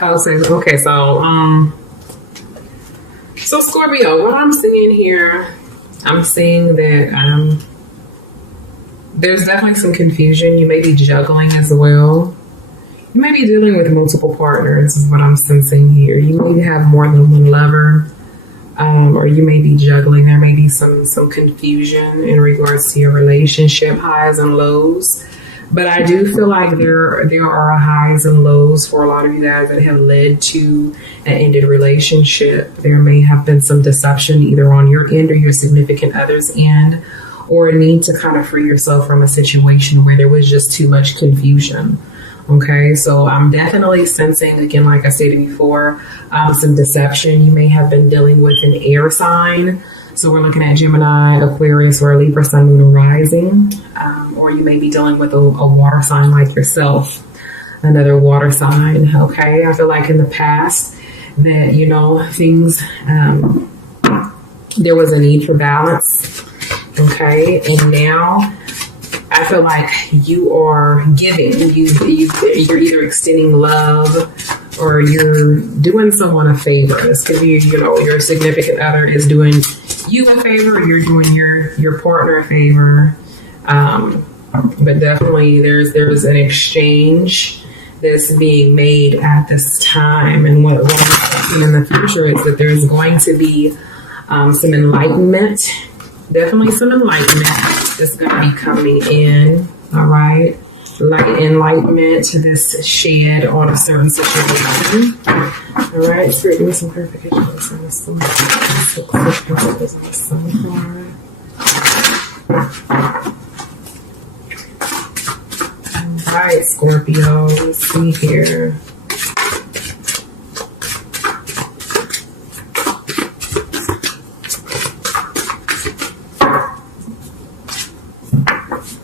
I'll say okay. So Scorpio, what I'm seeing here, I'm seeing that there's definitely some confusion. You may be juggling as well. You may be dealing with multiple partners, is what I'm sensing here. You may have more than one lover, or you may be juggling. There may be some confusion in regards to your relationship highs and lows. But I do feel like there are highs and lows for a lot of you guys that have led to an ended relationship. There may have been some deception either on your end or your significant other's end, or a need to kind of free yourself from a situation where there was just too much confusion. Okay, so I'm definitely sensing, again, like I stated before, some deception. You may have been dealing with an air sign. So we're looking at Gemini, Aquarius, or a Libra, Sun, Moon, Rising. Or you may be dealing with a water sign like yourself, another water sign. Okay, I feel like in the past that, you know, things, there was a need for balance. Okay, and now I feel like you are giving. You're either extending love or you're doing someone a favor. This could be, you know, your significant other is doing you a favor, or you're doing your partner a favor. But definitely there's an exchange that's being made at this time. And what I'm thinking in the future is that there's going to be some enlightenment. Definitely some enlightenment that's going to be coming in. All right. Light enlightenment to this shed on a certain situation. All right. Spirit, give me some clarification on the sun. All right, Scorpio. Let's see here.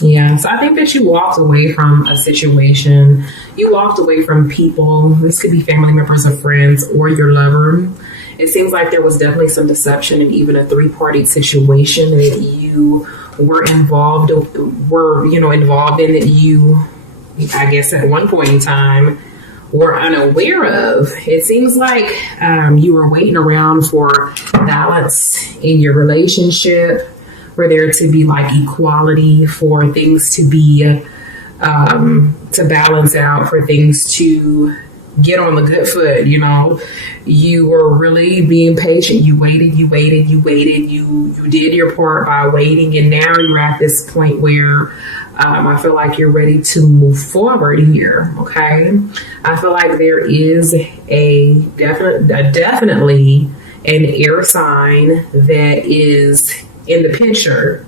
Yeah, so I think that you walked away from a situation. You walked away from people. This could be family members or friends or your lover. It seems like there was definitely some deception and even a three-party situation that you were involved in, that you, I guess at one point in time, were unaware of. It seems like you were waiting around for balance in your relationship, for there to be like equality, for things to be to balance out, for things to get on the good foot. You know, you were really being patient. You waited, you did your part by waiting, and now you're at this point where I feel like you're ready to move forward here. Okay, I feel like there is definitely an air sign that is in the picture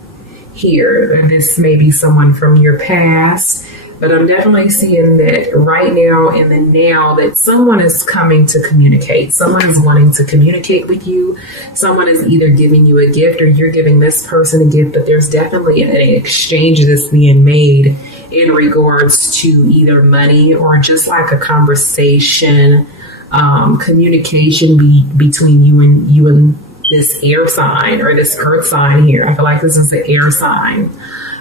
here. This may be someone from your past, but I'm definitely seeing that right now in the now that someone is coming to communicate. Someone is wanting to communicate with you. Someone is either giving you a gift or you're giving this person a gift, but there's definitely an exchange that's being made in regards to either money or just like a conversation, communication between you and this air sign or this earth sign here. I feel like this is the air sign.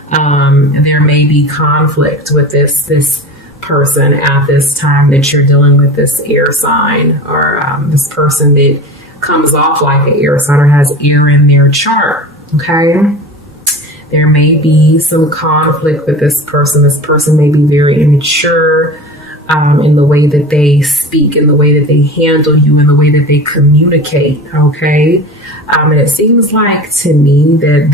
There may be conflict with this person at this time that you're dealing with this air sign, or this person that comes off like an air sign or has air in their chart. Okay. There may be some conflict with this person. This person may be very immature in the way that they speak, in the way that they handle you, in the way that they communicate. Okay. And it seems like to me that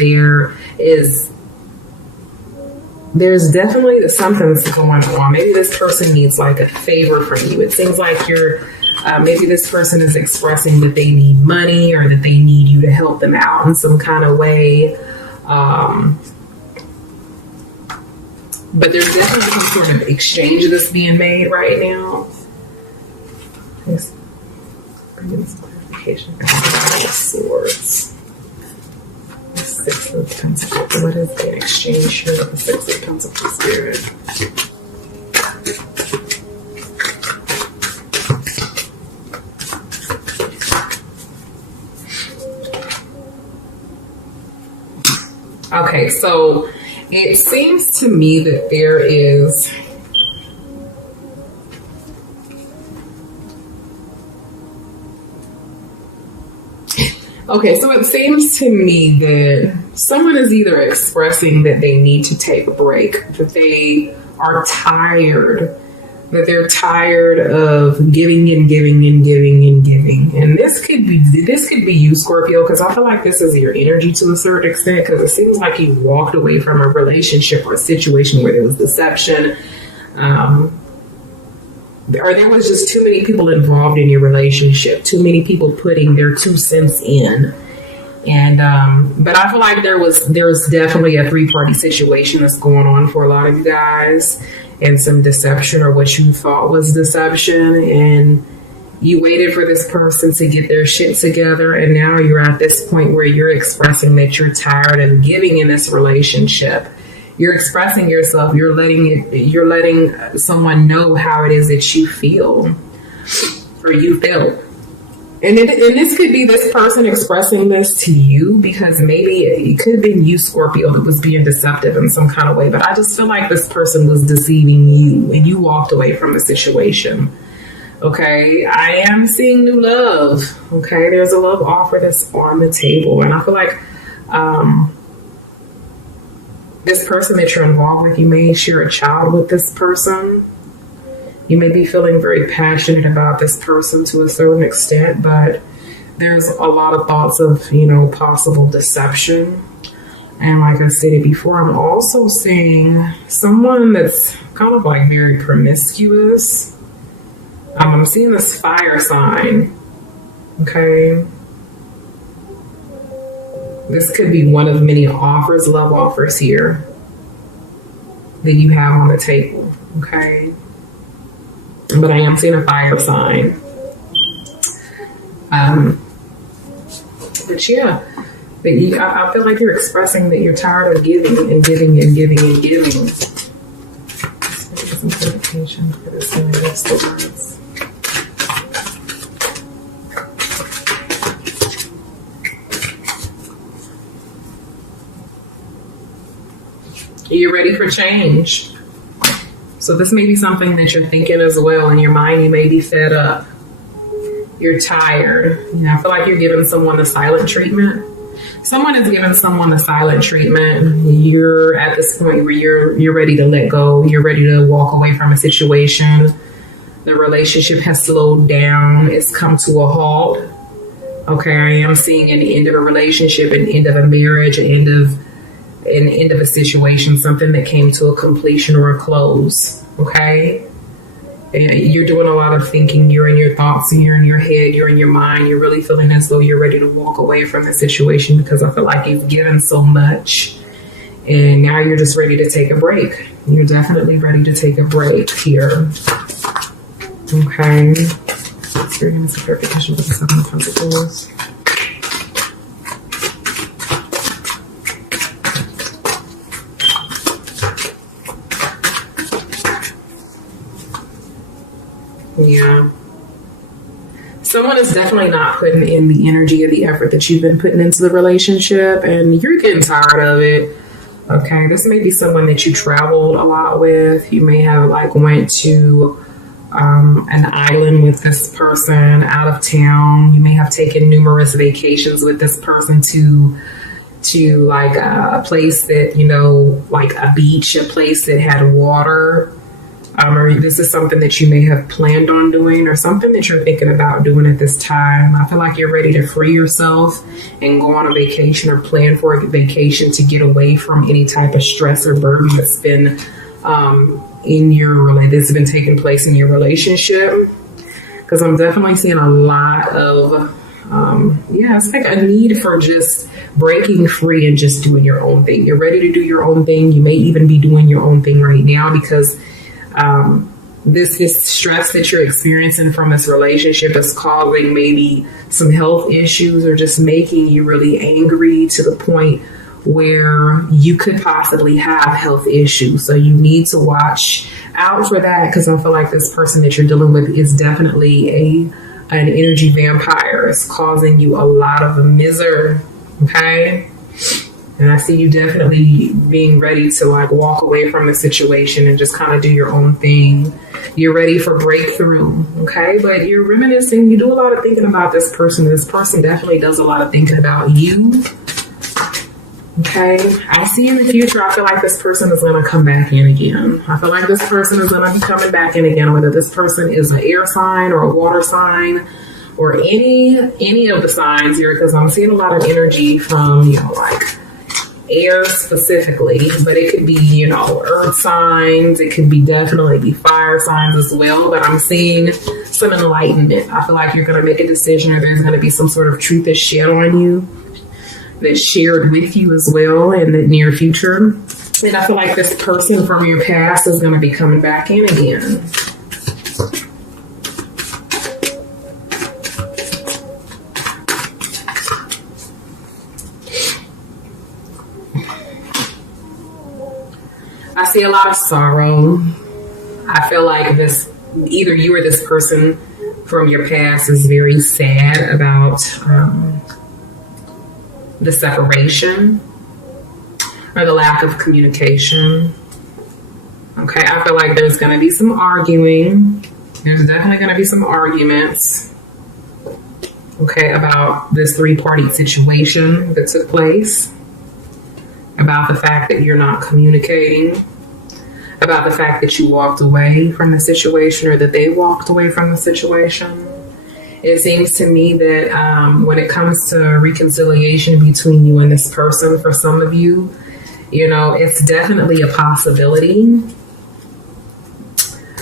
there's definitely something that's going on. Maybe this person needs like a favor from you. It seems like maybe this person is expressing that they need money or that they need you to help them out in some kind of way. But there's definitely some sort of exchange that's being made right now. Let's bring in some clarification. Swords. The Six of Pentacles. What is the exchange here with the Six of Pentacles Spirit? Okay, so it seems to me that there is Okay, so it seems to me that someone is either expressing that they need to take a break, that they are tired, that they're tired of giving and giving and giving and giving. And this could be you, Scorpio, because I feel like this is your energy to a certain extent, because it seems like you walked away from a relationship or a situation where there was deception. Or there was just too many people involved in your relationship, too many people putting their 2 cents in. And but I feel like there's definitely a 3-party situation that's going on for a lot of you guys, and some deception, or what you thought was deception, and you waited for this person to get their shit together, and now you're at this point where you're expressing that you're tired of giving in this relationship. You're expressing yourself. You're letting someone know how it is that you feel, or you felt. And this could be this person expressing this to you, because maybe it could have been you, Scorpio, that was being deceptive in some kind of way. But I just feel like this person was deceiving you, and you walked away from the situation. Okay, I am seeing new love. Okay, there's a love offer that's on the table, and I feel like this person that you're involved with, you may share a child with this person. You may be feeling very passionate about this person to a certain extent, but there's a lot of thoughts of, possible deception. And like I said before, I'm also seeing someone that's kind of like very promiscuous. I'm seeing this fire sign. Okay. This could be one of many offers, love offers here, that you have on the table. Okay. But I am seeing a fire sign. But yeah, I feel like you're expressing that you're tired of giving and giving and giving and giving. Let's get some clarification for this one. That's the words. You're ready for change. So this may be something that you're thinking as well. In your mind, you may be fed up. You're tired. I feel like you're giving someone a silent treatment. Someone is giving someone a silent treatment. You're at this point where you're ready to let go. You're ready to walk away from a situation. The relationship has slowed down. It's come to a halt. Okay, I am seeing an end of a relationship, an end of a marriage, an end of a situation, something that came to a completion or a close. Okay, and you're doing a lot of thinking. You're in your thoughts, and you're in your head, you're in your mind. You're really feeling as though you're ready to walk away from the situation, because I feel like you've given so much, and now you're just ready to take a break. You're definitely ready to take a break here. Okay, experience the clarification with the 7 of Pentacles. Yeah. Someone is definitely not putting in the energy or the effort that you've been putting into the relationship, and you're getting tired of it. Okay. This may be someone that you traveled a lot with. You may have went to an island with this person, out of town. You may have taken numerous vacations with this person to a place that, like a beach, a place that had water. Or this is something that you may have planned on doing, or something that you're thinking about doing at this time. I feel like you're ready to free yourself and go on a vacation, or plan for a vacation to get away from any type of stress or burden that's been that's been taking place in your relationship. Because I'm definitely seeing a lot of it's like a need for just breaking free and just doing your own thing. You're ready to do your own thing. You may even be doing your own thing right now, because this stress that you're experiencing from this relationship is causing maybe some health issues, or just making you really angry to the point where you could possibly have health issues. So you need to watch out for that, because I feel like this person that you're dealing with is definitely an energy vampire. It's causing you a lot of misery. Okay. And I see you definitely being ready to like walk away from the situation and just kind of do your own thing. You're ready for breakthrough, okay? But you're reminiscing. You do a lot of thinking about this person. This person definitely does a lot of thinking about you, okay? I see in the future, I feel like this person is going to come back in again. I feel like this person is going to be coming back in again, whether this person is an air sign or a water sign or any of the signs here, because I'm seeing a lot of energy from, you know, like air specifically, but it could be, you know, earth signs. It could be definitely be fire signs as well. But I'm seeing some enlightenment. I feel like you're going to make a decision, or there's going to be some sort of truth that's shed on you, that's shared with you as well in the near future. And I feel like this person from your past is going to be coming back in again. I see a lot of sorrow. I feel like this, either you or this person from your past is very sad about the separation or the lack of communication. Okay, I feel like there's going to be some arguing. There's definitely going to be some arguments, okay, about this three-party situation that took place, about the fact that you're not communicating, about the fact that you walked away from the situation, or that they walked away from the situation. It seems to me that when it comes to reconciliation between you and this person, for some of you, you know, it's definitely a possibility.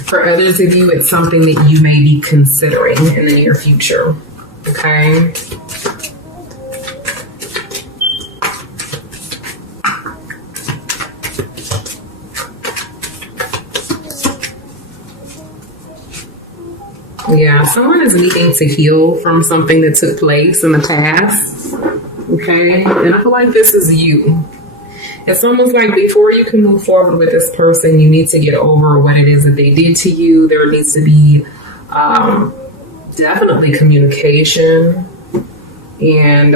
For others of you, it's something that you may be considering in the near future. Okay? Yeah, someone is needing to heal from something that took place in the past. Okay? And I feel like this is you. It's almost like before you can move forward with this person, you need to get over what it is that they did to you. There needs to be definitely communication. And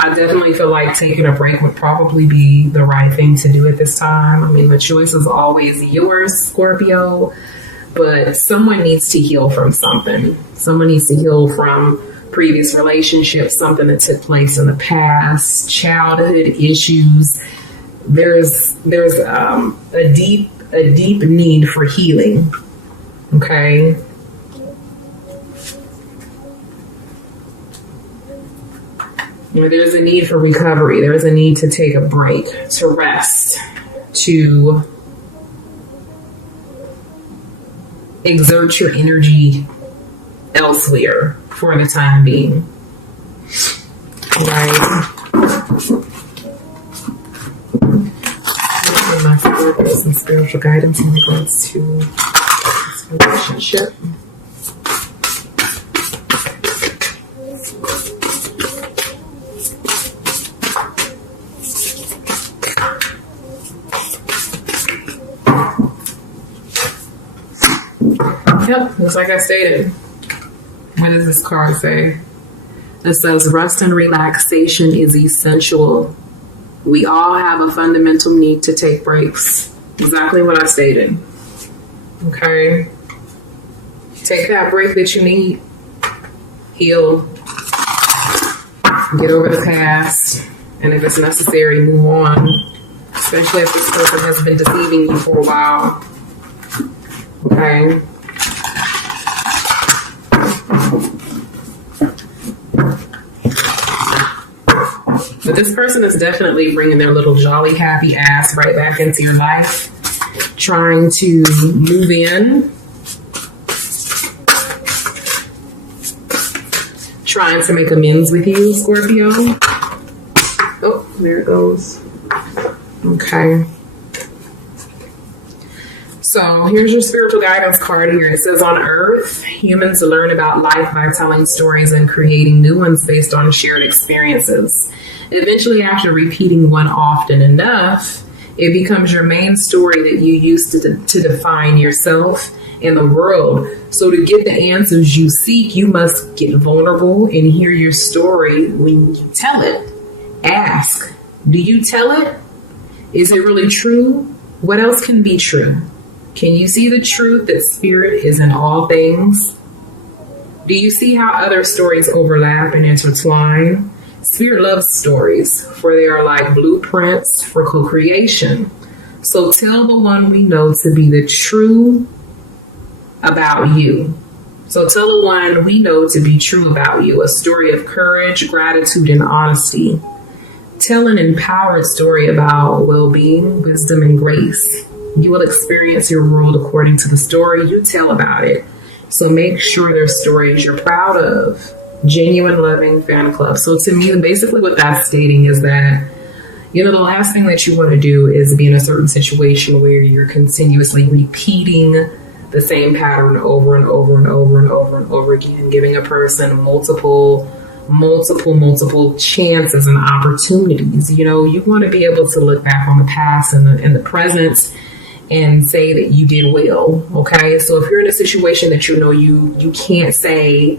I definitely feel like taking a break would probably be the right thing to do at this time. I mean, the choice is always yours, Scorpio. But someone needs to heal from something. Someone needs to heal from previous relationships, something that took place in the past, childhood issues. There's a deep need for healing. Okay. There's a need for recovery. There's a need to take a break, to rest, to exert your energy elsewhere for the time being. Right. My Scorpios and spiritual guidance in regards to this relationship. Yep, just like I stated. What does this card say? It says rest and relaxation is essential. We all have a fundamental need to take breaks. Exactly what I stated. Okay? Take that break that you need. Heal. Get over the past. And if it's necessary, move on. Especially if this person has been deceiving you for a while. Okay? But this person is definitely bringing their little jolly, happy ass right back into your life, trying to move in, trying to make amends with you, Scorpio. Oh, there it goes. Okay. So here's your spiritual guidance card here. It says, on Earth, humans learn about life by telling stories and creating new ones based on shared experiences. Eventually, after repeating one often enough, it becomes your main story that you use to define yourself in the world. So to get the answers you seek, you must get vulnerable and hear your story. When you tell it, ask, do you tell it? Is it really true? What else can be true? Can you see the truth that spirit is in all things? Do you see how other stories overlap and intertwine? Spirit loves stories, for they are like blueprints for co-creation. So tell the one we know to be the true about you. So tell the one we know to be true about you, a story of courage, gratitude, and honesty. Tell an empowered story about well-being, wisdom, and grace. You will experience your world according to the story you tell about it. So make sure they're stories you're proud of. Genuine, loving fan club. So to me, basically what that's stating is that, the last thing that you want to do is be in a certain situation where you're continuously repeating the same pattern over and over and over and over and over again, giving a person multiple chances and opportunities. You want to be able to look back on the past and the present and say that you did well. Okay. So if you're in a situation that you can't say,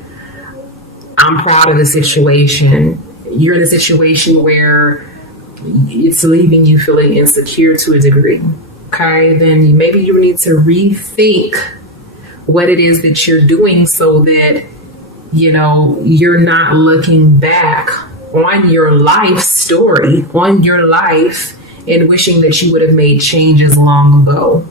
I'm proud of the situation, you're in a situation where it's leaving you feeling insecure to a degree. Okay. Then maybe you need to rethink what it is that you're doing so that you're not looking back on your life story, on your life, and wishing that you would have made changes long ago.